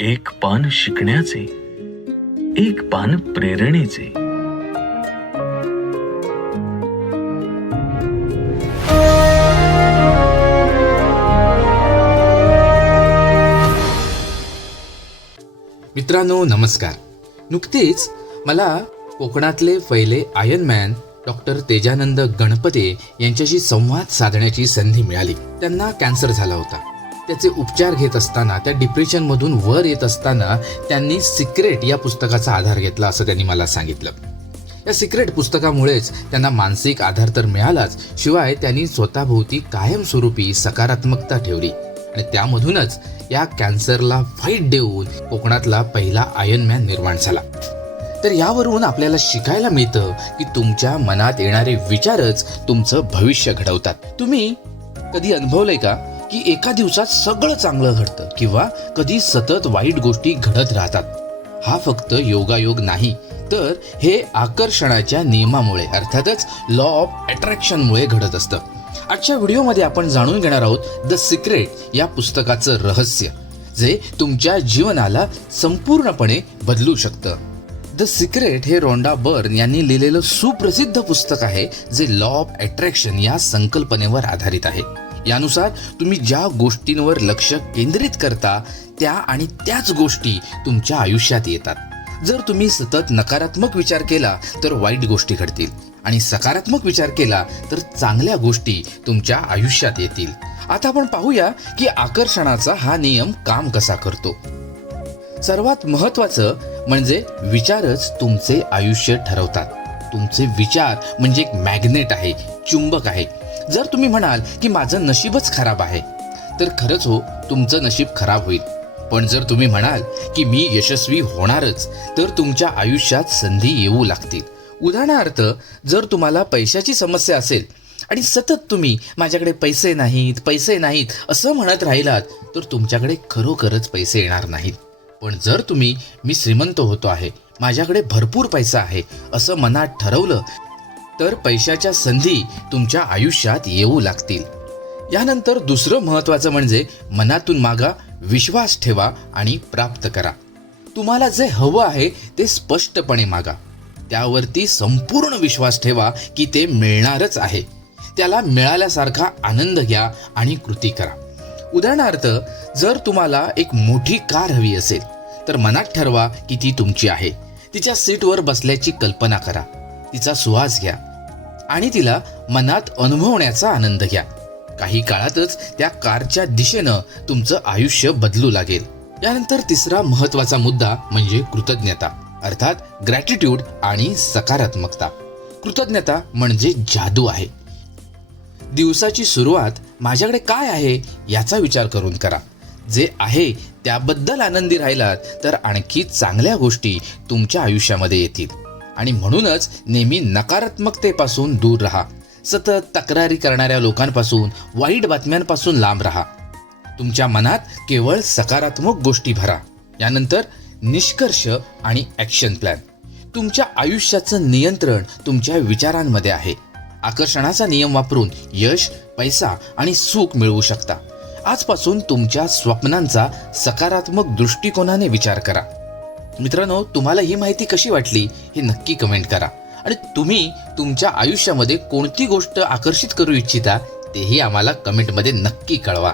एक पान शिकण्याचे, एक पान प्रेरणेचे. मित्रांनो नमस्कार. नुकतेच मला कोकणातले पहिले आयर्न मॅन डॉक्टर तेजानंद गणपते यांच्याशी संवाद साधण्याची संधी मिळाली. त्यांना कॅन्सर झाला होता. त्याचे उपचार घेत असताना, त्या डिप्रेशनमधून वर येत असताना त्यांनी सिक्रेट या पुस्तकाचा आधार घेतला असं त्यांनी मला सांगितलं. या सिक्रेट पुस्तकामुळेच त्यांना मानसिक आधार तर मिळालाच, शिवाय त्यांनी स्वतःभोवती कायमस्वरूपी सकारात्मकता ठेवली आणि त्यामधूनच या कॅन्सरला फाईट देऊन कोकणातला पहिला आयर्न मॅन निर्माण झाला. तर यावरून आपल्याला शिकायला मिळतं की तुमच्या मनात येणारे विचारच तुमचं भविष्य घडवतात. तुम्ही कधी अनुभवलंय का की एका दिवसात सगळं चांगलं घडतं किंवा कधी सतत वाईट गोष्टी घडत राहतात? हा फक्त योगायोग नाही, तर हे आकर्षणाच्या नियमामुळे अर्थातच लॉ ऑफ अट्रॅक्शनमुळे घडत असतं. आजच्या व्हिडिओमध्ये आपण जाणून घेणार आहोत द सिक्रेट या पुस्तकाचं रहस्य, जे तुमच्या जीवनाला संपूर्णपणे बदलू शकतं. द सिक्रेट हे रॉन्डा बर्न यांनी लिहिलेलं सुप्रसिद्ध पुस्तक आहे, जे लॉ ऑफ अट्रॅक्शन या संकल्पनेवर आधारित आहे. यानुसार तुम्ही ज्या गोष्टींवर लक्ष केंद्रित करता त्या आणि त्याच गोष्टी तुमच्या आयुष्यात येतात. जर तुम्ही सतत नकारात्मक विचार केला तर वाईट गोष्टी घडतील आणि सकारात्मक विचार केला तर चांगल्या गोष्टी तुमच्या आयुष्यात येतील. आता आपण पाहूया की आकर्षणाचा हा नियम काम कसा करतो. सर्वात महत्त्वाचं म्हणजे विचारच तुमचे आयुष्य ठरवतात. तुमचे विचार म्हणजे एक मॅग्नेट आहे, चुंबक आहे. जर तुम्ही म्हणाल की माझं नशीबच खराब आहे, तर खरंच हो, तुमचं नशीब खराब होईल. पण जर तुम्ही म्हणाल की मी यशस्वी होणारच, तर तुमच्या आयुष्यात संधी येऊ लागतील. उदाहरणार्थ, जर तुम्हाला पैशाची समस्या असेल आणि सतत तुम्ही माझ्याकडे पैसे नाहीत असं म्हणत राहिलात, तर तुमच्याकडे खरोखरच पैसे येणार नाहीत. पण जर तुम्ही मी श्रीमंत होतो आहे, माझ्याकडे भरपूर पैसा आहे असं मनात ठरवलं, तर पैशाच्या संधी तुमच्या आयुष्यात येऊ लागतील. यानंतर दुसरं महत्त्वाचं म्हणजे मनातून मागा, विश्वास ठेवा आणि प्राप्त करा. तुम्हाला जे हवं आहे ते स्पष्टपणे मागा. त्यावरती संपूर्ण विश्वास ठेवा की ते मिळणारच आहे. त्याला मिळाल्यासारखा आनंद घ्या आणि कृती करा. उदाहरणार्थ, जर तुम्हाला एक मोठी कार हवी असेल, तर मनात ठरवा की ती तुमची आहे. तिच्या सीटवर बसल्याची कल्पना करा, तिचा सुवास घ्या आणि तिला मनात अनुभवण्याचा आनंद घ्या. काही काळातच त्या कारच्या दिशेनं तुमचं आयुष्य बदलू लागेल. यानंतर तिसरा महत्त्वाचा मुद्दा म्हणजे कृतज्ञता, अर्थात ग्रॅटिट्यूड आणि सकारात्मकता. कृतज्ञता म्हणजे जादू आहे. दिवसाची सुरुवात माझ्याकडे काय आहे याचा विचार करून करा. जे आहे त्याबद्दल आनंदी राहिलात तर आणखी चांगल्या गोष्टी तुमच्या आयुष्यामध्ये येतील. आणि म्हणूनच नेहमी नकारात्मकतेपासून दूर राहा. सतत तक्रारी करणाऱ्या लोकांपासून, वाईट बातम्यांपासून लांब राहा. तुमच्या मनात केवळ सकारात्मक गोष्टी भरा. यानंतर निष्कर्ष आणि ॲक्शन प्लॅन. तुमच्या आयुष्याचं नियंत्रण तुमच्या विचारांमध्ये आहे. आकर्षणाचा नियम वापरून यश, पैसा आणि सुख मिळवू शकता. आजपासून तुमच्या स्वप्नांचा सकारात्मक दृष्टिकोनाने विचार करा. मित्रांनो, तुम्हाला ही माहिती कशी वाटली हे नक्की कमेंट करा. आणि तुम्ही तुमच्या आयुष्यामध्ये कोणती गोष्ट आकर्षित करू इच्छिता तेही आम्हाला कमेंटमध्ये नक्की कळवा.